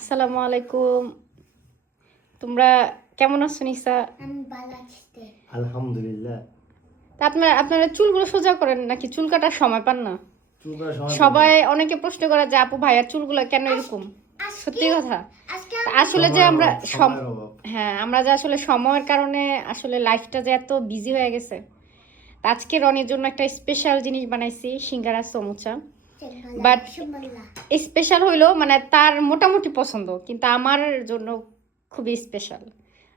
আসসালামু আলাইকুম। তোমরা কেমন আছো নিসা? আমি ভালো আছি। আলহামদুলিল্লাহ। তা আপনারা চুলগুলো সোজা করেন নাকি চুল কাটার সময় পান না? চুল করার সময় সবাই অনেকে প্রশ্ন করে যে আপু ভাইয়ার চুলগুলো কেন এরকম? সত্যি কথা। আজকে তা আসলে যে আমরা সময়ের অভাব। হ্যাঁ, আমরা যে আসলে সময়ের কারণে আসলে লাইফটা যে এত বিজি হয়ে গেছে। তা আজকে রনির জন্য একটা স্পেশাল জিনিস বানাইছি, সিঙ্গারা সমুচা। But- স্পেশাল হইলো মানে তার মোটামুটি পছন্দ, কিন্তু আমার জন্য খুবই স্পেশাল।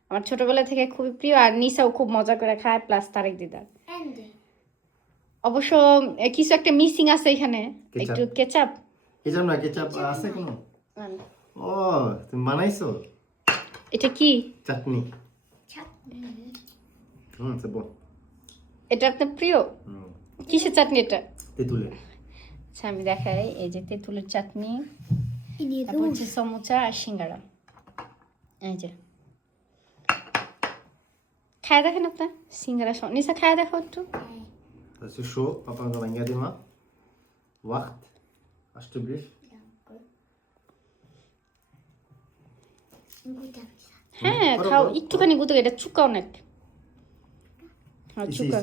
আমার ছোটবেলা থেকে খুবই প্রিয়, আর নিসাও খুব মজা করে খায়, প্লাস তারেক দিদার। অবশ্য কিছু একটা মিসিং আছে এখানে, Ketchup. একটু কেচাপ। কেচাপ না, কেচাপ আছে কোনো? ও, তুমি বানাইছো এটা কি? চাটনি? সেবো। এটা আপনার প্রিয়? কিসের চাটনি এটা? তেঁতুলের। আচ্ছা আমি দেখাই, এই যে তেঁতুলের চাটনি, তারপর হচ্ছে সমুচা আর সিঙ্গারা। এই যে খায় দেখেন আপনার সিঙ্গারা নিসা খায় দেখো একটু। Das ist schon, Papa hat ein Jahr immer. Wacht. Hast du Brief? হ্যাঁ খাও, একটুখানি গুতো, এটা চুকা অনেক। হ্যাঁ চুকা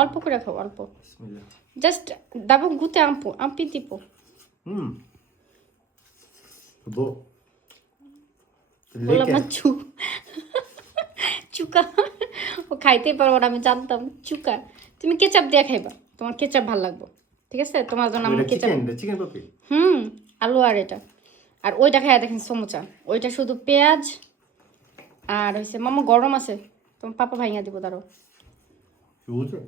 অল্প করে খাও, অল্প Bismillah. জাস্ট দাবো গুতে আমপি দিব। Seবো. বললাম না চুকা, ও খাইতেই পারবো না, আমি জানতাম চুকা। তুমি কেচাপ দিয়ে খাইবা, তোমার কেচাপ ভালো লাগবে, ঠিক আছে? তোমার জন্য আমার কেচাপ। চিকেন পাপি। আলু আর এটা, আর ওইটা খাইয়া দেখেন সমুচা, ওইটা শুধু পেঁয়াজ আর হয়েছে। মামা গরম আছে, তোমার পাপা ভাইয়া দিব তারও। বুঝছো?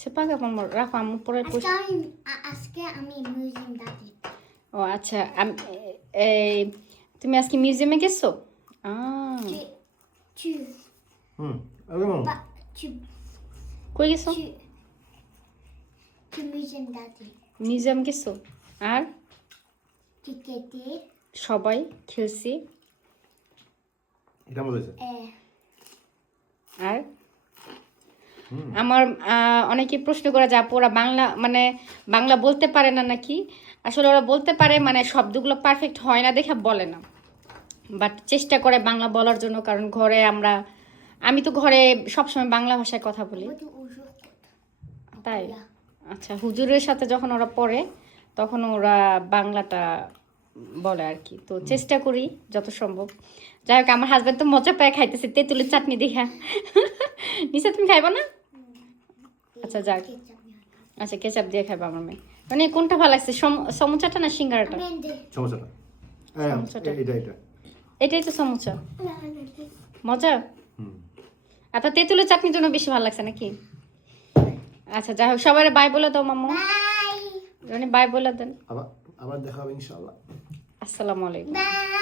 সে পাকা মামা রাখো, আমি পরে আজকে আমি মিউজিয়াম যাচ্ছি। ও আচ্ছা, এই তুমি আজকে মিউজিয়ামে গেছো? একদম। কই গেছো? মিউজিয়াম যাচ্ছি। মিউজিয়াম গেছো? আর টিকেটে সবাই খেলছি। এটা বলেছে। আর আমার অনেকে প্রশ্ন করে যে আপু ওরা বাংলা মানে বাংলা বলতে পারে না নাকি? আসলে ওরা বলতে পারে, মানে শব্দগুলো পারফেক্ট হয় না দেখে বলে না, বাট চেষ্টা করে বাংলা বলার জন্য। কারণ ঘরে আমি তো ঘরে সবসময় বাংলা ভাষায় কথা বলি। তাই? আচ্ছা, হুজুরের সাথে যখন ওরা পড়ে তখন ওরা বাংলাটা বলে আর কি। তো চেষ্টা করি যত সম্ভব। যাই হোক, আমার হাজব্যান্ড তো মজা পায় খাইতেছে তেঁতুলের চাটনি দেখা। নিশা তুমি খাইবা না? আচ্ছা যাক, আচ্ছা কেচাপ দিয়ে খাইবা আমার মেয়ে। মানে কোনটা ভালো লাগছে, সমুচাটা না সিঙ্গারাটা? সমস্যাটা এটা এটাই তো সমুচা। মজা। আচ্ছা, তেঁতুলের চাটনির জন্য বেশি ভালো লাগছে নাকি? আচ্ছা যাই হোক, সবাই বাই বলে দাও মাম্মু। বাই বলে দেন। আবার দেখা হবে ইনশাআল্লাহ। আসসালামু আলাইকুম। বাই।